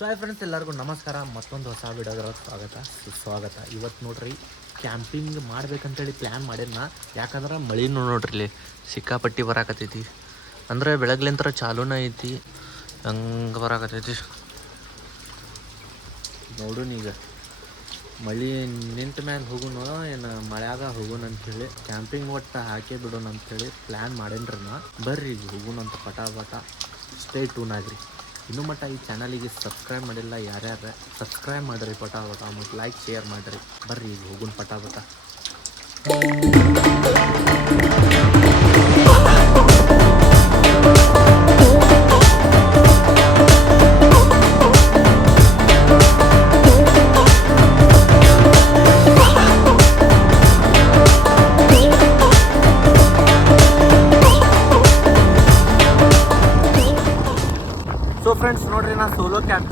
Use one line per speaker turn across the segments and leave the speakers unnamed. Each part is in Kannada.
ಸೊ ಹಾಯ್ ಫ್ರೆಂಡ್ಸ್ ಎಲ್ಲರಿಗೂ ನಮಸ್ಕಾರ. ಮತ್ತೊಂದು ಹೊಸ ವಿಡಿಯೋಗಳ ಸ್ವಾಗತ. ಸುಸ್ವಾಗತ ಇವತ್ತು ನೋಡ್ರಿ ಕ್ಯಾಂಪಿಂಗ್ ಮಾಡ್ಬೇಕಂತೇಳಿ ಪ್ಲ್ಯಾನ್ ಮಾಡೇನ ಯಾಕಂದ್ರೆ ಮಳಿನೂ ನೋಡ್ರಿ ಇಲ್ಲಿ ಸಿಕ್ಕಾಪಟ್ಟಿ ಬರಾಕತ್ತೈತಿ. ಅಂದ್ರೆ ಬೆಳಗ್ಲಿಂತ್ರ ಚಾಲೂನ ಐತಿ. ಹಂಗೆ ಬರಾಕತ್ತೈತಿ. ನೋಡು ಈಗ ಮಳಿ ನಿಂತ ಮ್ಯಾಲೆ ಹೋಗುನು, ಏನು ಮಳ್ಯಾಗ ಹೋಗುನ ಅಂತೇಳಿ ಕ್ಯಾಂಪಿಂಗ್ ಒಟ್ಟು ಹಾಕೇ ಬಿಡೋಣ ಅಂತೇಳಿ ಪ್ಲ್ಯಾನ್ ಮಾಡೇನ್ರಿ ನಾ ಬರ್ರಿ ಈಗ ಹೋಗುನಂತ ಪಟ ಪಟ ಸ್ಟೇ ಟೂನ್ ಇನ್ನೂ ಮಟ್ಟ ಈ ಚಾನಲಿಗೆ ಸಬ್ಸ್ಕ್ರೈಬ್ ಮಾಡಿಲ್ಲ ಯಾರ್ಯಾರ, ಸಬ್ಸ್ಕ್ರೈಬ್ ಮಾಡಿರಿ ಪಟ ಪಟ, ಮತ್ತು ಲೈಕ್ ಶೇರ್ ಮಾಡಿರಿ. ಬರ್ರಿ, ಈಗ ಹೋಗುನ್ ಪಟ.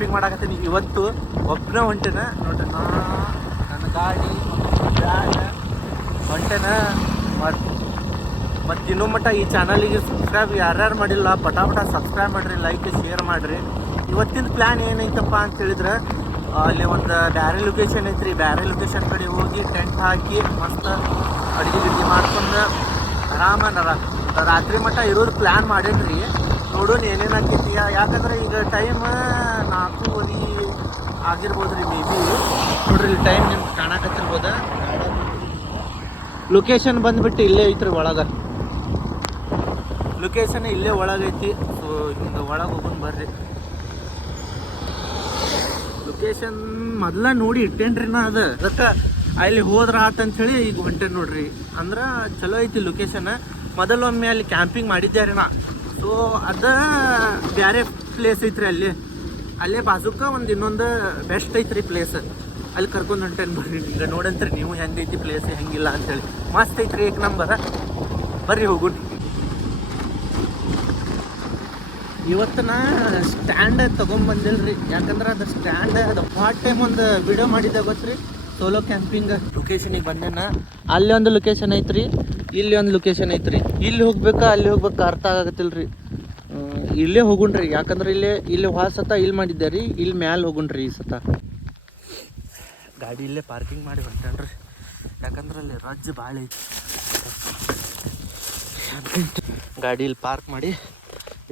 ಕ್ಯಾಂಪಿಂಗ್ ಮಾಡಾಕತ್ತೀನಿ. ಇವತ್ತು ಒಬ್ಬನೇ ಹೊಂಟೆನ ನೋಡ್ರಿ ನನ್ನ ಗಾಡಿ ಹೊಂಟೆನ ಮತ್ತು ಮತ್ತು ಇನ್ನೂ ಮಟ್ಟ ಈ ಚಾನಲಿಗೆ ಸಬ್ಸ್ಕ್ರೈಬ್ ಯಾರ್ಯಾರು ಮಾಡಿಲ್ಲ, ಪಟ ಪಟ ಸಬ್ಸ್ಕ್ರೈಬ್ ಮಾಡಿರಿ ಲೈಕ್ ಶೇರ್ ಮಾಡಿರಿ. ಇವತ್ತಿನ ಪ್ಲ್ಯಾನ್ ಏನೈತಪ್ಪ ಅಂತ ಹೇಳಿದ್ರೆ ಅಲ್ಲಿ ಒಂದು ಬ್ಯಾರೆ ಲೊಕೇಶನ್ ಐತ್ರಿ. ಬ್ಯಾರೆ ಲೊಕೇಶನ್ ಕಡೆ ಹೋಗಿ ಟೆಂಟ್ ಹಾಕಿ ಮಸ್ತ್ ಅಡುಗೆ ಗಿಡ್ಗೆ ಮಾಡ್ಕೊಂಡು ಆರಾಮ ರಾತ್ರಿ ಮಟ್ಟ ಇರೋದು ಪ್ಲ್ಯಾನ್ ಮಾಡೇನ್ರಿ. ನೋಡೋಣ ಏನೇನು ಆಕೈತಿ ಯಾಕಂದ್ರೆ ಈಗ ಟೈಮ್ ನಾಲ್ಕೂವರೆ ಆಗಿರ್ಬೋದು ರೀ ಮೇ ಬಿ ನೋಡ್ರಿ ಟೈಮ್ ನಿಮ್ಗೆ ಕಾಣಕತ್ತಿರ್ಬೋದ? ಲೊಕೇಶನ್ ಬಂದ್ಬಿಟ್ಟು ಇಲ್ಲೇ ಐತ್ರಿ, ಒಳಗೆ. ಲೊಕೇಶನ್ ಇಲ್ಲೇ ಒಳಗೈತಿ ಸೊ ಹಿಂಗೆ ಒಳಗೆ ಹೋಗೋಣ ಬರ್ರಿ. ಲೊಕೇಶನ್ ಮೊದಲ ನೋಡಿ ಇಟ್ಟೇನ್ರಿ ನಾ ಅದು. ಅದಕ್ಕೆ ಅಲ್ಲಿ ಹೋದ್ರೆ ಆತಂಥೇಳಿ ಈಗ ಹೊಂಟೆ ನೋಡ್ರಿ. ಅಂದ್ರೆ ಚಲೋ ಐತಿ ಲೊಕೇಶನ್ ಮೊದಲೊಮ್ಮೆ ಅಲ್ಲಿ ಕ್ಯಾಂಪಿಂಗ್ ಮಾಡಿದ್ದೆ ರೀ ನಾ. ಸೊ ಅದ ಬೇರೆ ಪ್ಲೇಸ್ ಐತ್ರಿ ಅಲ್ಲಿ. ಅಲ್ಲೇ ಬಾಜುಕ ಒಂದು ಇನ್ನೊಂದು ಬೆಸ್ಟ್ ಐತ್ರಿ ಪ್ಲೇಸ್ ಅಲ್ಲಿ ಕರ್ಕೊಂಡು ಹೊಂಟೇನ್ ಬರ್ರಿ ಈಗ ನೋಡಂತ್ರಿ ನೀವು ಹೆಂಗೈತಿ ಪ್ಲೇಸ್ ಹೆಂಗಿಲ್ಲ ಅಂತೇಳಿ. ಮಸ್ತ್ ಐತ್ರಿ ಏಕ್ ನಂಬರ್. ಬರ್ರಿ ಹೋಗು ಇವತ್ತು ನಾ ಸ್ಟ್ಯಾಂಡ್ ತೊಗೊಂಬಂದಿಲ್ರಿ ಯಾಕಂದ್ರೆ ಅದು ಸ್ಟ್ಯಾಂಡ್ ಅದು ಪಾರ್ಟ್ ಟೈಮ್ ಒಂದು ವಿಡಿಯೋ ಮಾಡಿದ್ದೆ ಗೊತ್ತ್ರಿ. ಸೋಲೋ ಕ್ಯಾಂಪಿಂಗ್ ಲೊಕೇಶನಿಗೆ ಬಂದೇನ ಅಲ್ಲಿ ಒಂದು ಲೊಕೇಶನ್ ಐತ್ರಿ. ಇಲ್ಲಿ ಒಂದು ಲೊಕೇಶನ್ ಐತ್ರಿ. ಇಲ್ಲಿ ಹೋಗ್ಬೇಕಾ, ಅಲ್ಲಿ ಹೋಗ್ಬೇಕಾ ಅರ್ಥ ಆಗತ್ತಿಲ್ರಿ. ಇಲ್ಲೇ ಹೋಗುಣ್ರಿ, ಯಾಕಂದ್ರೆ ಇಲ್ಲೇ, ಇಲ್ಲಿ ಹೊಸ ಸತ ಇಲ್ಲಿ ಮಾಡಿದ್ದೆ ರೀ, ಇಲ್ಲಿ ಮ್ಯಾಲೆ ಹೋಗುಣ್ರಿ ಈ ಸತ ಗಾಡಿ ಇಲ್ಲೇ ಪಾರ್ಕಿಂಗ್ ಮಾಡಿ ಹೊಂಟೇನ್ರಿ. ಯಾಕಂದ್ರೆ ಅಲ್ಲಿ ರಜ್ ಭಾಳ ಐತಿ. ಗಾಡಿ ಇಲ್ಲಿ ಪಾರ್ಕ್ ಮಾಡಿ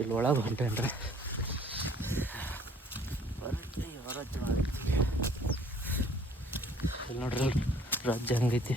ಇಲ್ಲಿ ಒಳಗೆ ಹೊಂಟೇನ್ರಿ. ಇಲ್ಲಿ ನೋಡ್ರಿ ರಜ್ ಹಂಗೈತಿ.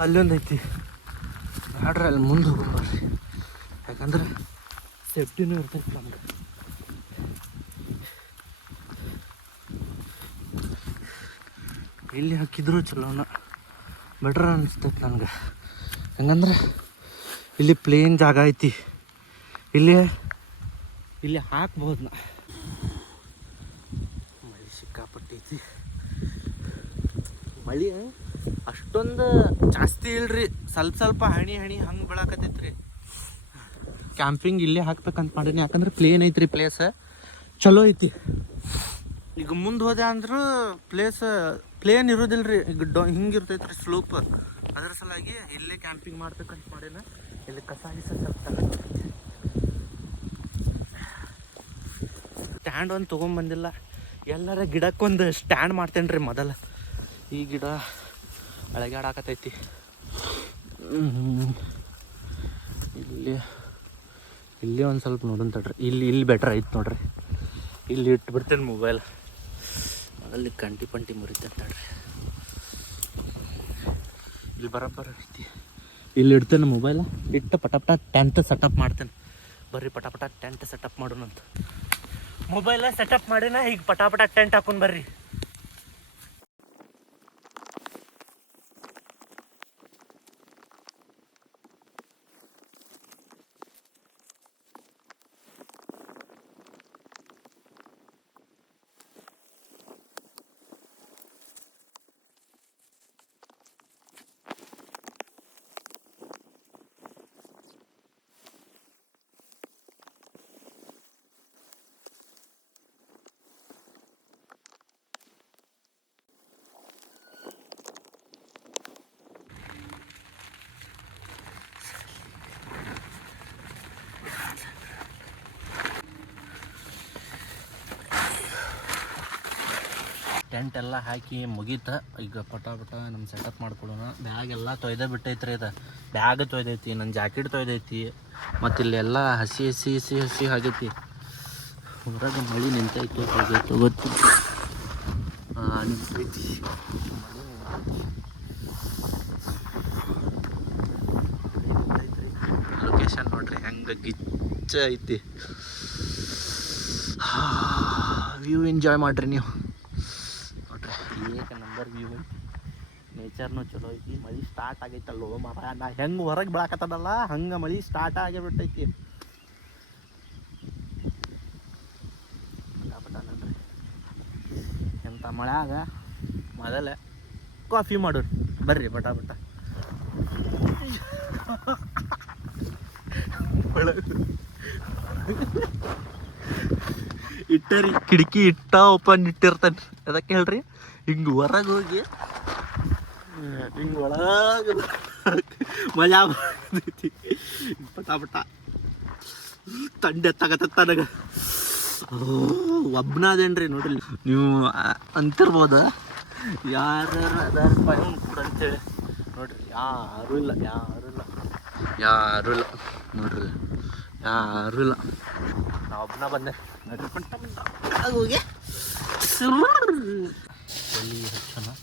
ಅಲ್ಲೊಂದು ಐತಿ. ಬ್ಯಾಡ್ರಿ, ಅಲ್ಲಿ ಮುಂದೆ ಹೋಗ್ಬರ್ರಿ ಯಾಕಂದ್ರೆ ಸೇಫ್ಟಿನೂ ಇರ್ತೈತಿ ನಮ್ಗೆ. ಇಲ್ಲಿ ಹಾಕಿದ್ರು ಚಲೋನ ಬೆಟ್ರ್ ಅನಿಸ್ತೈತಿ ನನಗೆ. ಹೆಂಗಂದ್ರೆ ಇಲ್ಲಿ ಪ್ಲೇನ್ ಜಾಗ ಐತಿ. ಇಲ್ಲಿ ಇಲ್ಲಿ ಹಾಕ್ಬೋದು ನಾ ಮಳೆ ಸಿಕ್ಕಾಪಟ್ಟೈತಿ ಮಳೆ ಅಷ್ಟೊಂದು ಜಾಸ್ತಿ ಇಲ್ರಿ. ಸ್ವಲ್ಪ ಸ್ವಲ್ಪ ಹಣಿ ಹಣಿ ಹಂಗೆ ಬೀಳಾಕತೈತ್ರಿ ಕ್ಯಾಂಪಿಂಗ್ ಇಲ್ಲೇ ಹಾಕ್ಬೇಕಂತ ಮಾಡೀನಿ. ಯಾಕಂದ್ರೆ ಪ್ಲೇನ್ ಐತ್ರಿ ಪ್ಲೇಸ್ ಚಲೋ ಐತಿ. ಈಗ ಮುಂದೆ ಹೋದೆ ಅಂದ್ರೆ ಪ್ಲೇಸ್ ಪ್ಲೇನ್ ಇರೋದಿಲ್ರಿ. ಈಗ ಡೊ ಹಿಂಗೆ ಇರ್ತೈತ್ರಿ ಸ್ಲೋಪ್ ಅದ್ರ ಸಲುವಾಗಿ ಇಲ್ಲೇ ಕ್ಯಾಂಪಿಂಗ್ ಮಾಡ್ಬೇಕಂತ ಮಾಡೇನ. ಇಲ್ಲಿ ಕಸ ಗಿಸ ಸ್ವಲ್ಪ ಸ್ಟ್ಯಾಂಡ್ ಒಂದು ತೊಗೊಂಬಂದಿಲ್ಲ ಎಲ್ಲರ ಗಿಡಕ್ಕೊಂದು ಸ್ಟ್ಯಾಂಡ್ ಮಾಡ್ತೇನೆ ರೀ ಮೊದಲ. ಈ ಗಿಡ ಅಳಗ್ಯಾಡಾಕತೈತಿ ಆಡಾಕತ್ತೈತಿ ಇಲ್ಲಿ ಇಲ್ಲಿ ಒಂದು ಸ್ವಲ್ಪ ನೋಡೋಣ ತಡ್ರಿ. ಇಲ್ಲಿ ಇಲ್ಲಿ ಬೆಟ್ರ್ ಐತೆ ನೋಡ್ರಿ. ಇಲ್ಲಿ ಇಟ್ಬಿಡ್ತೇನೆ ಮೊಬೈಲ್ ಅಲ್ಲಿ ಕಂಟಿ ಪಂಟಿ ಮುರಿತ ತಡ್ರಿ. ಇಲ್ಲಿ ಬರಬ್ಬರ ಐತಿ. ಇಲ್ಲಿ ಇಡ್ತೇನೆ ಮೊಬೈಲ್ ಇಟ್ಟು ಪಟಪಟ ಟೆಂಟ್ ಸೆಟಪ್ ಮಾಡ್ತೇನೆ. ಬರ್ರಿ ಪಟಪಟ ಪಟ ಟೆಂಟ್ ಸೆಟಪ್ ಮಾಡೋಣಂತ. ಮೊಬೈಲ ಸೆಟಪ್ ಮಾಡಿನ, ಈಗ ಪಟಾಪಟ ಟೆಂಟ್ ಹಾಕೊಂಡ್ ಬರ್ರಿ. ಟೆಂಟ್ ಎಲ್ಲ ಹಾಕಿ ಮುಗೀತ. ಈಗ ಪಟ ಪಟ ನಮ್ಮ ಸೆಟಪ್ ಮಾಡ್ಕೊಡೋಣ ಬ್ಯಾಗ್ ಎಲ್ಲ ತೊಯ್ದ ಬಿಟ್ಟೈತ್ರಿ ಇದು ಬ್ಯಾಗ್ ತೊಯ್ದೈತಿ ನನ್ನ ಜಾಕೆಟ್ ತೊಯ್ದೈತಿ, ಮತ್ತು ಇಲ್ಲೆಲ್ಲ ಹಸಿ ಹಸಿ ಹಸಿ ಹಸಿ ಆಗೈತಿ. ಹೊರಗೆ ಮಳೆ ನಿಂತೈತು ಹೋಗೈತು ಗೊತ್ತು ನಿಂತೈತಿ. ಲೊಕೇಶನ್ ನೋಡ್ರಿ, ಹೆಂಗೆ ಗಿಚ್ಚ ಐತಿ. ವ್ಯೂ ಎಂಜಾಯ್ ಮಾಡ್ರಿ ನೀವು. ನಂಬರ್ ವ್ಯೂ ನೇಚರ್ನು ಚಲೋ ಐತಿ, ಮಳೆ ಸ್ಟಾರ್ಟ್ ಆಗೈತಲ್ಲೋ ಮರ ನಾ ಹೆಂಗೆ ಹೊರಗೆ ಬೆಳಕತ್ತದಲ್ಲ, ಹಂಗೆ ಮಳಿ ಸ್ಟಾರ್ಟ್ ಆಗಿಬಿಟ್ಟೈತಿ. ಎಂಥ ಮಳೆ ಎಂಥ ಮೊದಲೇ ಕಾಫಿ ಮಾಡೋರು ಬರ್ರಿ ಬಟಾ ಬಟ ಇಟ್ಟರಿ, ಕಿಟಕಿ ಇಟ್ಟ ಓಪನ್ ಇಟ್ಟಿರ್ತಾನೆ. ಅದಕ್ಕೆ ಹೇಳ್ರಿ. ಹಿಂಗೆ ಹೊರಗೆ ಹೋಗಿ. ಹಿಂಗೆ ಒಳಗೆ ಮಜಾ ಬರ್ತೈತಿ ಪಟ ಪಟ ತಂಡೆ ತಗತ್ತ ನನಗೆ ಒಬ್ನಾದೇನ್ರಿ ನೋಡ್ರಿ. ನೀವು ಅಂತಿರ್ಬೋದ? ಯಾರು ಅದಾರಪ್ಪ ಇವ್ನು ಕೂಡ ಅಂತೇಳಿ ನೋಡ್ರಿ, ಯಾರು ಇಲ್ಲ ಯಾರು ಇಲ್ಲ. ಯಾರು ಇಲ್ಲ. ನೋಡ್ರಿ, ಯಾರು ಇಲ್ಲ. ನಾ ಒಬ್ಬನ ಬಂದೆ. ನೋಡ್ರಿ ಪಂಟ ಪಂಟ ಒಳಗ್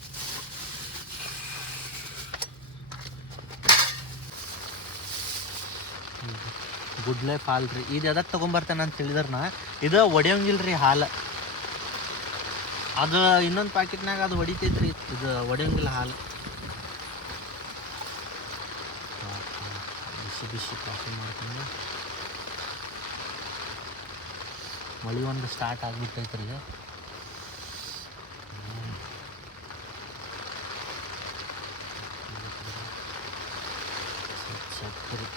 ಗುಡ್ ಹಾಲ್ ರೀ. ಇದು ಎದಕ್ಕೆ ತೊಗೊಂಬರ್ತೇನೆ ಅಂತ ಹೇಳಿದ್ರನ ಇದು ಒಡೆಯಂಗಿಲ್ರಿ ಹಾಲು. ಅದು ಇನ್ನೊಂದು ಪ್ಯಾಕೆಟ್ನಾಗ ಅದು ಹೊಡಿತೈತ್ರಿ, ಇದು ಒಡೆಯಂಗಿಲ್ಲ ಹಾಲು. ಬಿಸಿ ಬಿಸಿ ಕಾಫಿ ಮಾಡ್ತೀನಿ ಮಳಿ ಒಂದು ಸ್ಟಾರ್ಟ್ ಆಗ್ಬಿಟ್ಟೈತ್ರಿ ಈಗ ಹ್ಮ್. ಸೆಟ್ ಸೆಟ್ ರೀ.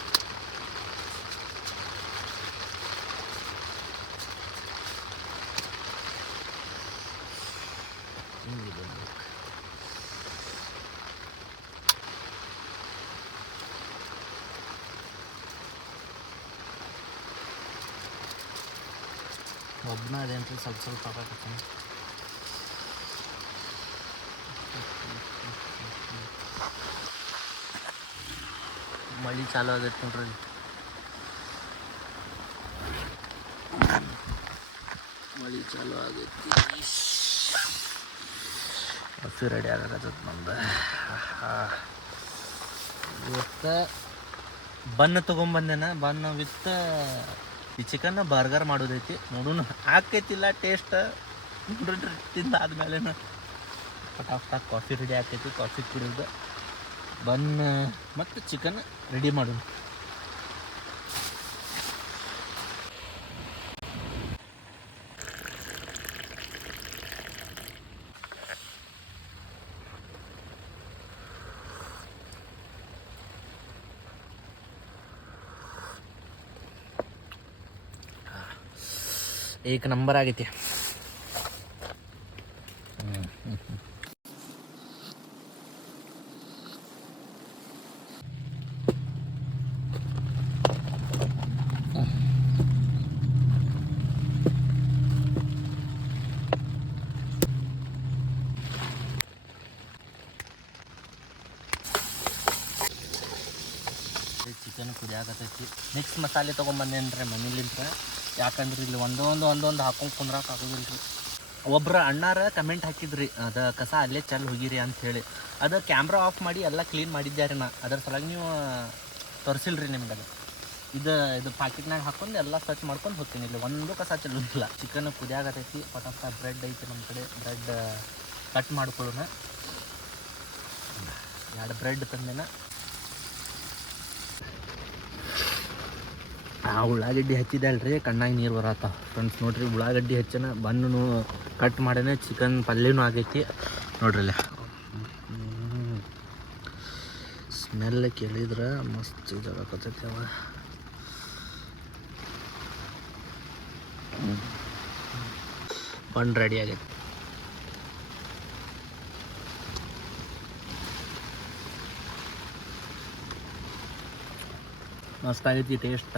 ಹಿಂಗಿದೆ ನೋಡಿ. ಒಬ್ಬನ ಅದೇನ್ರಿ ಸ್ವಲ್ಪ ಸ್ವಲ್ಪ ಹಾಕಕತ್ತಾನ. ಮಳಿ ಚಾಲು ಆಗೈತೆ ನೋಡ್ರಿ. ಮಳೆ ಚಾಲು ಆಗೈತಿ. ಕಾಫಿ ರೆಡಿ ಆಗಕತ್ತದ ನಮ್ದು. ಇವತ್ತು ಬನ್ನ ತೊಗೊಂಬಂದೇನ ಬನ್ನ ವಿತ್ ಈ ಚಿಕನ್ನ ಬರ್ಗರ್ ಮಾಡೋದೈತಿ. ನೋಡೋಣ ಆಕೈತಿಲ್ಲ ಟೇಸ್ಟ್ ನೋಡ್ರಿ ತಿಂದಾದ್ಮೇಲೆ ಫಟಾಫಟ ಕಾಫಿ ರೆಡಿ ಆಕೈತಿ ಕಾಫಿ ಕುಡಿಯೋದು ಬನ್ ಮತ್ತು ಚಿಕನ್ ರೆಡಿ ಮಾಡೋಣ. ಏಕ ನಂಬರ್ ಆಗೈತಿ ಚಿಕನ್ ಕುದಿಯಾಕತೈತಿ ಮಿಕ್ಸ್ ಮಸಾಲೆ ತೊಗೊಂಬಂದೇನ್ರಿ ಮನೇಲಿಂತ ಯಾಕಂದ್ರೆ ಇಲ್ಲಿ ಒಂದೊಂದು ಒಂದೊಂದು ಹಾಕೊಂಡು ಕುಂದ್ರಾಕ ಆಗೋದಿಲ್ಲ ರೀ ಒಬ್ರು ಅಣ್ಣಾರ ಕಮೆಂಟ್ ಹಾಕಿದ್ರಿ, ಅದ ಕಸ ಅಲ್ಲೇ ಚೆಲ್ಲಿ ಹೋಗಿರಿ ಅಂತ ಹೇಳಿ. ಅದು ಕ್ಯಾಮ್ರಾ ಆಫ್ ಮಾಡಿ ಎಲ್ಲ ಕ್ಲೀನ್ ಮಾಡಿದ್ದೆ ನಾ. ಅದ್ರ ಸಲುವಾಗಿ ನೀವು ತೋರಿಸಿಲ್ರಿ ನಿಮ್ಗೆ ಅದು ಇದು ಇದು ಪಾಕೆಟ್ನಾಗ ಹಾಕೊಂಡು ಎಲ್ಲ ಸ್ವಚ್ಛ ಮಾಡ್ಕೊಂಡು ಹೋಗ್ತೀನಿ. ಇಲ್ಲಿ ಒಂದು ಕಸ ಚೆಲ್ಲೋದಿಲ್ಲ ಚಿಕನ್ ಕುದಿಯಾಗತೈತಿ ಪಟಾಪ ಬ್ರೆಡ್ ಐತಿ ನಮ್ಮ ಕಡೆ. ಬ್ರೆಡ್ ಕಟ್ ಮಾಡ್ಕೊಳ್ಳೋಣ. ಎರಡು ಬ್ರೆಡ್ ತಂದೇನ. ಆ ಉಳ್ಳಾಗಡ್ಡಿ ಹಚ್ಚಿದಲ್ರಿ ಕಣ್ಣಾಗಿ ನೀರು ಬರತ್ತ. ಫ್ರೆಂಡ್ಸ್ ನೋಡ್ರಿ, ಉಳ್ಳಾಗಡ್ಡಿ ಹೆಚ್ಚನ ಬನ್ನು ಕಟ್ ಮಾಡೇನೆ ಚಿಕನ್ ಪಲ್ಯನೂ ಆಗೈತಿ. ನೋಡ್ರಿ ಸ್ಮೆಲ್ ಕೇಳಿದ್ರೆ ಮಸ್ತ್ ಇದಾಗತ್ತೈತಿ ಅವ. ಬನ್ ರೆಡಿ ಆಗೈತಿ. ಮಸ್ತ್ ಆಗೈತಿ ಟೇಸ್ಟ್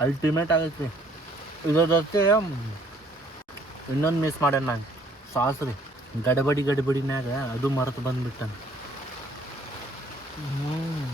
ಅಲ್ಟಿಮೇಟ್ ಆಗೈತಿ. ಇದ್ರ ಜೊತೆ ಇನ್ನೊಂದು ಮಿಸ್ ಮಾಡ್ಯಾನ ನಾನು. ಸಾಸ್ ರೀ ಗಡಬಡಿ ಗಡಬಡಿನಾಗ ಅದು ಮರೆತು ಬಂದ್ಬಿಟ್ಟಾನ. ಹ್ಮ್.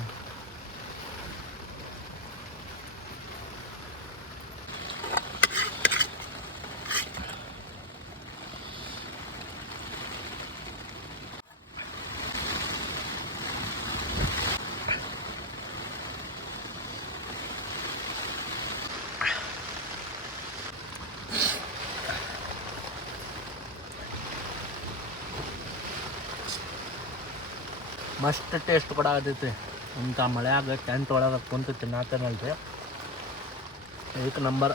ಮಸ್ತ್ ಟೇಸ್ಟ್ ಕೂಡ ಆಗತೈತಿ ಇಂಥ ಮಳೆಯಾಗ ಟೆಂಟ್ ಒಳಗೆ ಕುಂತು ತಿನ್ನತ್ತೇನಲ್ರಿ ಏಕ್ ನಂಬರ್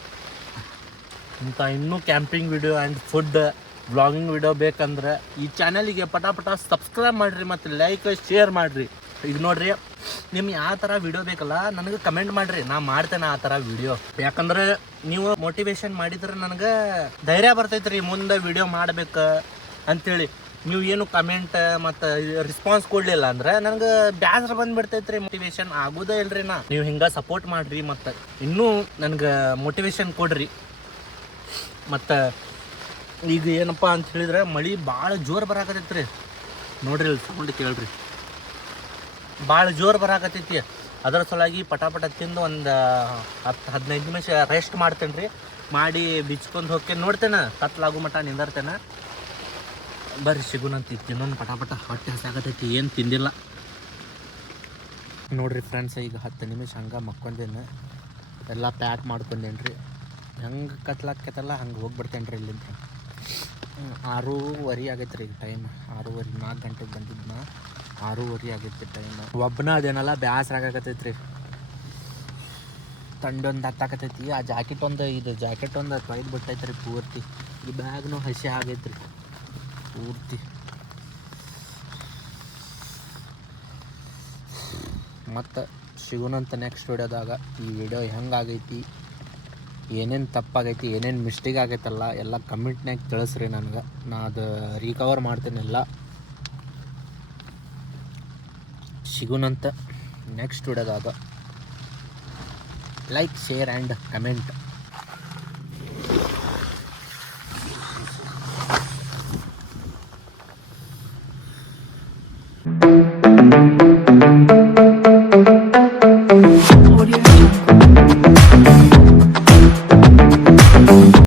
ಇಂಥ ಇನ್ನೂ camping video and food vlogging video ಬೇಕಂದ್ರೆ ಈ ಚಾನಲಿಗೆ ಪಟಾಪಟ ಪಟ ಸಬ್ಸ್ಕ್ರೈಬ್ ಮಾಡಿರಿ ಮತ್ತು ಲೈಕ್ ಶೇರ್ ಮಾಡಿರಿ. ಈಗ ನೋಡ್ರಿ, ನಿಮ್ಗೆ ಯಾವ ಥರ ವಿಡಿಯೋ ಬೇಕಲ್ಲ, ನನಗೆ ಕಮೆಂಟ್ ಮಾಡಿರಿ. ನಾ ಮಾಡ್ತೇನೆ ಆ ಥರ ವಿಡಿಯೋ ಯಾಕಂದ್ರೆ ನೀವು ಮೋಟಿವೇಶನ್ ಮಾಡಿದ್ರೆ ನನಗೆ ಧೈರ್ಯ ಬರ್ತೈತ್ರಿ, ಮುಂದೆ ವಿಡಿಯೋ ಮಾಡ್ಬೇಕು ಅಂಥೇಳಿ ನೀವು ಏನು ಕಮೆಂಟ್ ಮತ್ತು ರೆಸ್ಪಾನ್ಸ್ ಕೊಡಲಿಲ್ಲ ಅಂದ್ರೆ ನನಗೆ ಬ್ಯಾಸರ ಬಂದ್ಬಿಡ್ತೈತ್ರಿ ಮೋಟಿವೇಶನ್ ಆಗೋದೇ ಇಲ್ರಿ ನಾ. ನೀವು ಹಿಂಗೆ ಸಪೋರ್ಟ್ ಮಾಡಿರಿ ಮತ್ತು. ಇನ್ನೂ ನನಗೆ ಮೋಟಿವೇಶನ್ ಕೊಡ್ರಿ. ಮತ್ತು ಈಗ ಏನಪ್ಪ ಅಂತ ಹೇಳಿದ್ರೆ ಮಳೆ ಭಾಳ ಜೋರು ಬರಾಕತೈತ್ರಿ ನೋಡ್ರಿ ಇಲ್ಲಿ ಸೌಂಡ್ ಕೇಳ್ರಿ. ಭಾಳ ಜೋರು ಬರಾಕತೈತಿ ಅದರ ಸಲುವಾಗಿ ಪಟ ಪಟ ತಿಂದು ಒಂದು ಹತ್ತು ಹದಿನೈದು ನಿಮಿಷ ರೆಸ್ಟ್ ಮಾಡ್ತೇನೆ ರೀ ಮಾಡಿ ಬಿಚ್ಕೊಂಡು ಹೋಗ್ತೇನೆ ನೋಡ್ತೇನೆ. ಕತ್ಲಾಗು ಮಟ ನಿಂದರ್ತೇನೆ. ಬರ್ರಿ ಸಿಗುನಂತ ತಿನ್ನೋನು ಪಟ ಪಟ ಹೊಟ್ಟೆ ಹಸಾಗತೈತಿ ಏನು ತಿಂದಿಲ್ಲ. ನೋಡ್ರಿ ಫ್ರೆಂಡ್ಸ್ ಈಗ ಹತ್ತು ನಿಮಿಷ ಹಂಗೆ ಮಕ್ಕೊಂಡೇನು, ಎಲ್ಲ ಪ್ಯಾಕ್ ಮಾಡ್ಕೊಂಡೇನು ರೀ ಹೆಂಗೆ ಕತ್ಲಾಕೈತಲ್ಲ ಹಂಗೆ ಹೋಗ್ಬಿಡ್ತೇನೆ ರೀ ಇಲ್ಲಿಂದ. ಆರೂವರೆ ಆಗೈತೆ ರೀ ಟೈಮ್ ಆರೂವರೆ ನಾಲ್ಕು ಗಂಟೆಗೆ ಬಂದಿದ್ನ, ಆರೂವರೆ ಆಗೈತೆ ಟೈಮ್ ಒಬ್ಬನ ಅದೇನಲ್ಲ ಬ್ಯಾಸರ ಆಗಕತ್ತೈತಿ ರೀ ತಂಡೊಂದು ಹತ್ತಾಕತೈತಿ. ಆ ಜಾಕೆಟ್ ಒಂದು, ಇದು ಜಾಕೆಟ್ ಒಂದು ತೊಯ್ದು ಬಿಟ್ಟೈತೆ ರೀ ಪೂರ್ತಿ. ಈ ಬ್ಯಾಗ್ನು ಹಸಿ ಆಗೈತೆ ರೀ ಪೂರ್ತಿ. ಮತ್ತು ಸಿಗುನಂತ ನೆಕ್ಸ್ಟ್ ವಿಡಿಯೋದಾಗ ಈ ವಿಡಿಯೋ ಹೆಂಗಾಗೈತಿ, ಏನೇನು ತಪ್ಪಾಗೈತಿ, ಏನೇನು ಮಿಸ್ಟೇಕ್ ಆಗೈತಲ್ಲ, ಎಲ್ಲ ಕಮೆಂಟ್ನಾಗ ತಿಳಿಸ್ರಿ ನನಗೆ. ನಾ ಅದು ರಿಕವರ್ ಮಾಡ್ತೀನಿಲ್ಲ ಸಿಗೋಣಂತ ನೆಕ್ಸ್ಟ್ ವಿಡಿಯೋದಾಗ ಲೈಕ್ ಶೇರ್ ಆ್ಯಂಡ್ ಕಮೆಂಟ್